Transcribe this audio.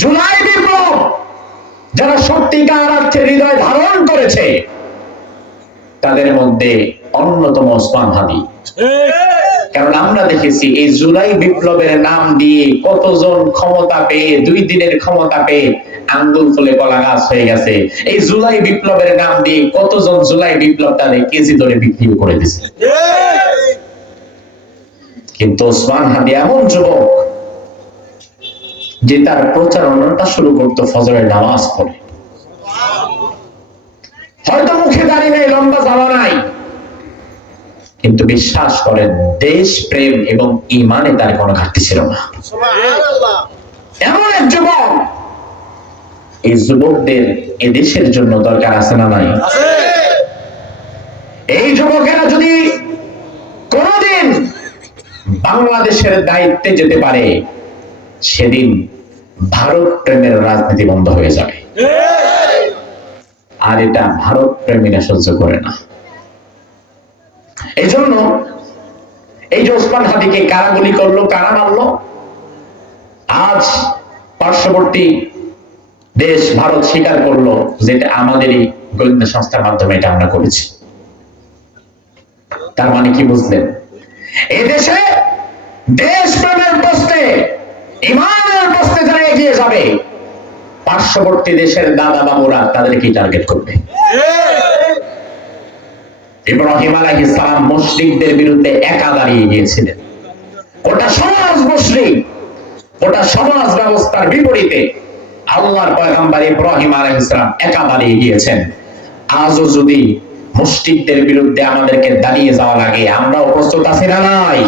জুলাই বিপ্লব যারা সত্যিকার অর্থে হৃদয় ধারণ করেছে, তাদের মধ্যে অন্যতম ওসমান হাদি। কারণ আমরা দেখেছি এই জুলাই বিপ্লবের নাম দিয়ে কতজন ক্ষমতা পেয়ে, দুই দিনের ক্ষমতা পেয়ে আঙ্গুল ফুলে কলা গাছ হয়ে গেছে। এই জুলাই বিপ্লবের নাম দিয়ে কতজন জুলাই বিপ্লব তাদের কেজি ধরে বিক্রি করে দিছে। কিন্তু ওসমান হাদি এমন যুবক যে তার প্রচারণাটা শুরু করতো ফজরের নামাজ পড়ে। হয়তো মুখে দাঁড়িয়ে নেই, লম্বা যাওয়া নাই। কিন্তু বিশ্বাস করেন, দেশ, প্রেম এবং ইমানে তার কোনো ঘাটতি ছিল না। এমন এক যুবক, এই যুবকদের এ দেশের জন্য দরকার আছে না নাই? এই যুবকেরা যদি কোনদিন বাংলাদেশের দায়িত্বে যেতে পারে সেদিন ভারত প্রেমের রাজনীতি বন্ধ হয়ে যাবে। আর এটা ভারত প্রেমীরা সহ্য করে না। এই জন্য এই যে ওসমান হাদিকে কারা গুলি করল, কারা মারলো? আজ পার্শ্ববর্তী দেশ ভারত স্বীকার করল যেটা আমাদেরই গোয়েন্দা সংস্থার মাধ্যমে এটা আমরা করেছি। তার মানে কি বুঝলেন? এই দেশে দেশ প্রেমের প্রশ্নে ইমানের প্রশ্নে যাবে পার্শ্ববর্তী দেশের দাদা বাবুরা তাদেরকে টার্গেট করবে। ইব্রাহিম আলাইহিস সালাম মুশরিকদের বিরুদ্ধে একা দাঁড়িয়ে গিয়েছিলেন। ওটা সমাজ মুশরিক ওটা সমাজ ব্যবস্থার বিপরীতে আল্লাহর পয়গম্বর ইব্রাহিম আলাইহিস সালাম একা দাঁড়িয়ে গিয়েছেন। আজও যদি মুশরিকদের বিরুদ্ধে আমাদেরকে দাঁড়িয়ে যাওয়া লাগে আমরাও প্রস্তুত আছি না নাই?